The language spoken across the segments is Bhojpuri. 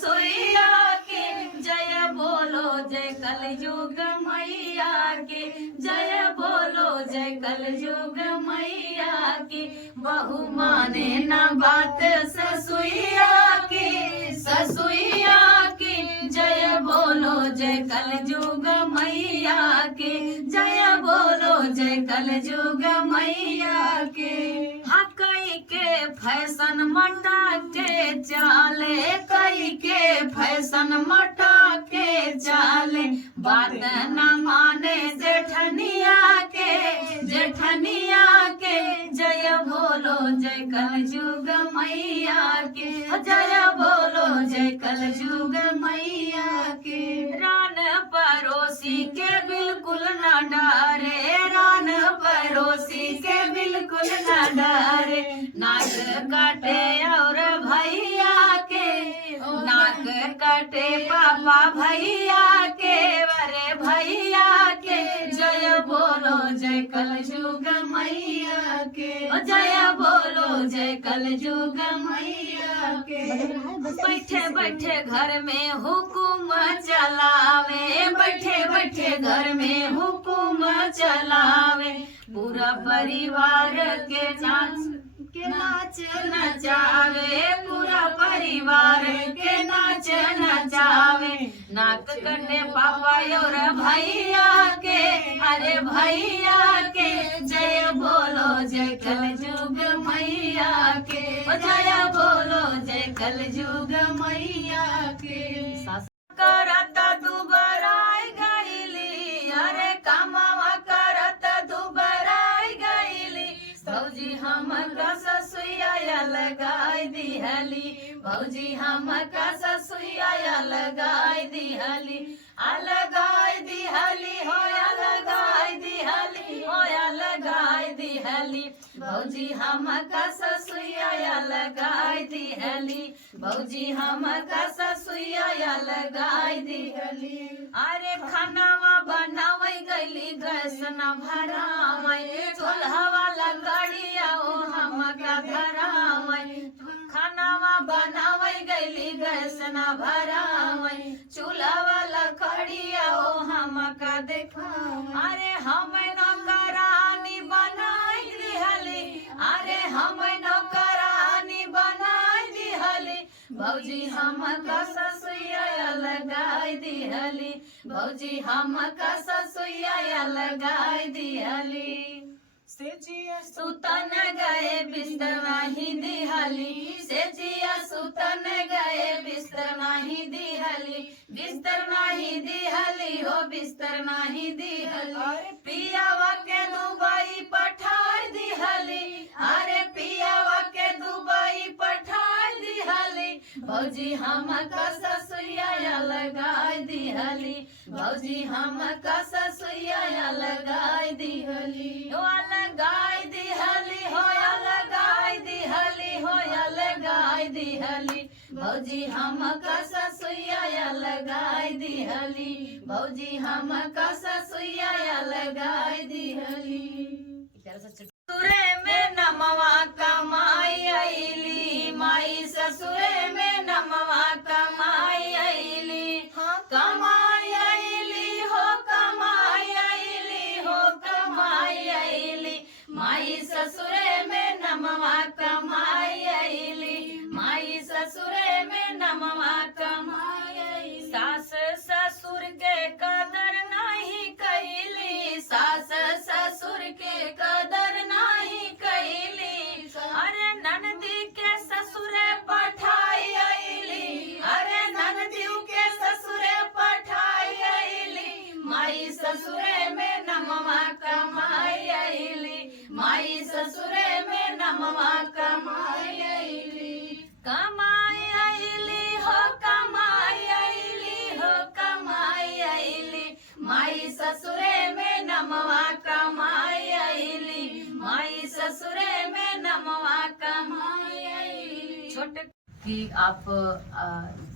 सोइया के जय बोलो जय कलयुग मैया के जय बोलो जय कलयुग मैया के बहु माने न बात ससुइया के जय बोलो जय कलयुग मैया के जय बोलो जय कलयुग मैया के हकई के फैशन मटा के चाले कई के फैशन मटा के चाले बात न माने जेठनिया के जय बोलो जय कलयुग मैया के जय बोलो जय कलयुग मैया के रान पड़ोसी के बिल्कुल न डरे रान पड़ोसी के बिल्कुल न डरे नाक काटे और भैया के नाक काटे पापा भैया के अरे भैया के जय बोलो जय कलयुग मैया के जय बोलो जय कलयुग मैया के बैठे बैठे घर में हुकुम चलावे बैठे बैठे घर में हुकुम चलावे पूरा परिवार के नाच नचावे पूरा परिवार के नाच नचावे नाक कटे पापा और भैया के अरे भैया के जय बोलो जय कलयुग मैया के जय बोलो जय कलयुग मैया के करत दुबराई गईली अरे कमावा करत दुबराई गईली भौजी हम ससुया लगाई दिहली भौजी हम ससुया लगाई दिहली अलगाई दिहली होया लगाई दिहली होया लगाई दिहली भौजी हम ससुया लगाई दिहली भौजी हम ससुया लगाई दिहली अरे खानावा बनावई गईली गैस न भरावई चूल्हा वाला गड़िया ओ हम धरावई खानावा बनावई गईली गैस न भरावई चूल्हा वाला खड़िया ओ हम देखा अरे हम नौकरानी बनाई दिहली अरे हम नौकरानी बनाई दिहली भौजी हम ससुया लगाई दिहली भौजी हम ससुया लगाई दिहली सुतन गए बिस्तर नहीं दिहली से जिया सुतन गए बिस्तर नहीं दिहली बिस्तर नहीं दिहली हो बिस्तर नहीं दिहली पियावा के दुबई पठाई दिहली अरे पियावा के दुबई पठाई दिहली भौजी हम ससुया लगाई दिहली भौजी हम ससुया लगाई दिहली लगाई दिहली होया लगाई दिहली होया लगाई दिहली भौजी हम ससुया लगाई दिहली भौजी हम ससुया लगाई दिहली ससुरे में नमवा कमाई अइली माई ससुरे में नमवा कमाई अइली कमाई अइली हो कमाई अइली हो कमाई अइली माई ससुरे में नमवा कमाई अइली माई ससुरे में नमवा कमाई अइली सास ससुर के कदर नहीं कैली सास ससुर के कदर नहीं कैली अरे ननदी के ससुरे पठाई अइली अरे ननदी के ससुरे पठाई अइली माई ससुरे में नमवा कमाई अइली माई ससुरे में नमवा कमाई अइली कमाई अइली हो कमाई अइली हो कमाई अइली माई ससुरे में नमवा कमाई अइली माई ससुरे में नमवा कमाई अइली छोटे कि आप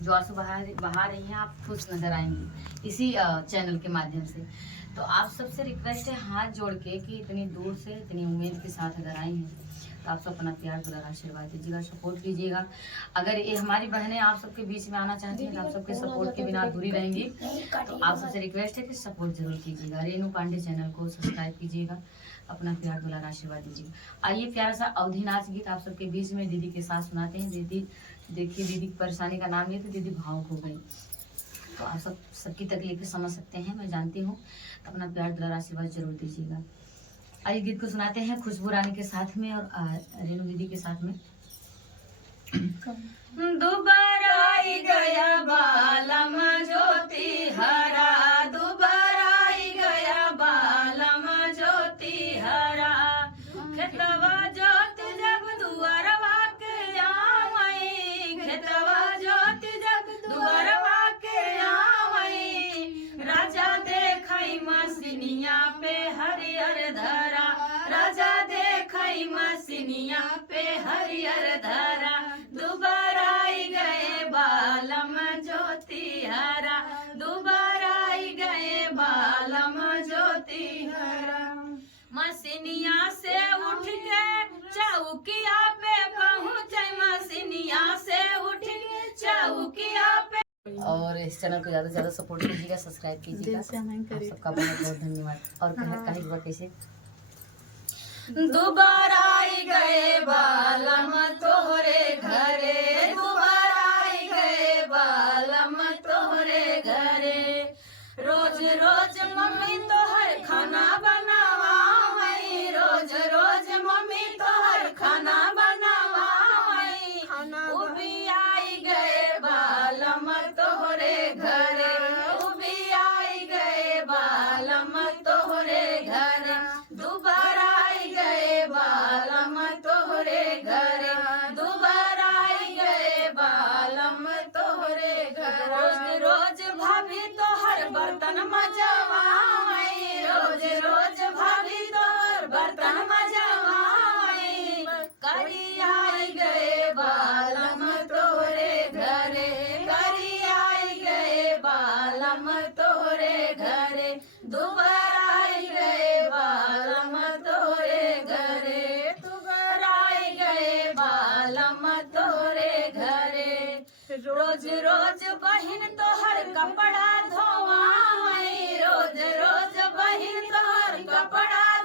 ज्वार से बहा रही हैं आप खुश नजर आएंगी इसी चैनल के माध्यम से। तो आप सबसे रिक्वेस्ट है हाथ जोड़ के कि इतनी दूर से इतनी उम्मीद के साथ अगर आई हैं तो आप सब अपना प्यार दुलार आशीर्वाद दीजिएगा, सपोर्ट कीजिएगा। अगर ये हमारी बहनें आप सबके बीच में आना चाहती हैं तो आप सबके सपोर्ट के बिना अधूरी रहेंगी, तो आप सबसे रिक्वेस्ट है कि सपोर्ट जरूर कीजिएगा। रेनू पांडे चैनल को सब्सक्राइब कीजिएगा, अपना प्यार दुलार आशीर्वाद दीजिएगा। आइए प्यारा सा अवधि नाच गीत आप सबके बीच में दीदी के साथ सुनाते हैं। दीदी देखिए, दीदी की परेशानी का नाम है तो दीदी भावुक हो गई, तो आप सबकी तकलीफें समझ सकते हैं, मैं जानती हूँ। तो अपना प्यार दुलार आशीर्वाद जरूर दीजिएगा। आइए गीत को सुनाते हैं खुशबू रानी के साथ में और रेनू दीदी के साथ में। दोबारा आई गया बालम ज्योति हरा, दोबारा आई गया बालम ज्योति हरा, खेतवा ज्योति जब दुआरवा के आवई, खेतवा ज्योति जब दुआरवा के आवई, राजा देखई मसिनिया पे हरियर धरा, राजा देखई मसिनिया पे हरियर धरा, दोबारा आई गए बालम ज्योति हरा, दोबारा आई गए बालम ज्योति हरा। मसिनिया से उठ के चौकिया पे पहुँचे, मसिनिया से उठ के चौकिया पे। और इस चैनल को ज्यादा से ज्यादा सपोर्ट कीजिएगा, सब्सक्राइब कीजिएगा। आप सबका बहुत बहुत धन्यवाद। और कहेगा कैसे? दोबारा आई गए बालम तोहरे घरे, दोबारा आई गए बालम तोहरे घरे, रोज रोज मम्मी तोहर खाना बनावाई, रोज रोज मम्मी तोहर खाना बनावाई, वो भी आई गए बालम तोहरे घरे, वो भी आई गए बालम तोहरे घरे, दोबारा आई गए बालम तोहरे घरे, दोबारा आई गए बालम तोहरे घरे। रोज रोज भाभी तोहर बर्तन मजवाई, रोज रोज भाभी तोहर बर्तन मजवाई, करी आई गए बालम तोहरे घरे, करी आई गए बालम तोहरे घरे, दोबारा आई गए बालम तोहरे घरे, दोबारा आई गए बालम तोहरे घरे। रोज रोज बहिन तोहर कपड़ा धोवाई, रोज रोज बहिन तोहर कपड़ा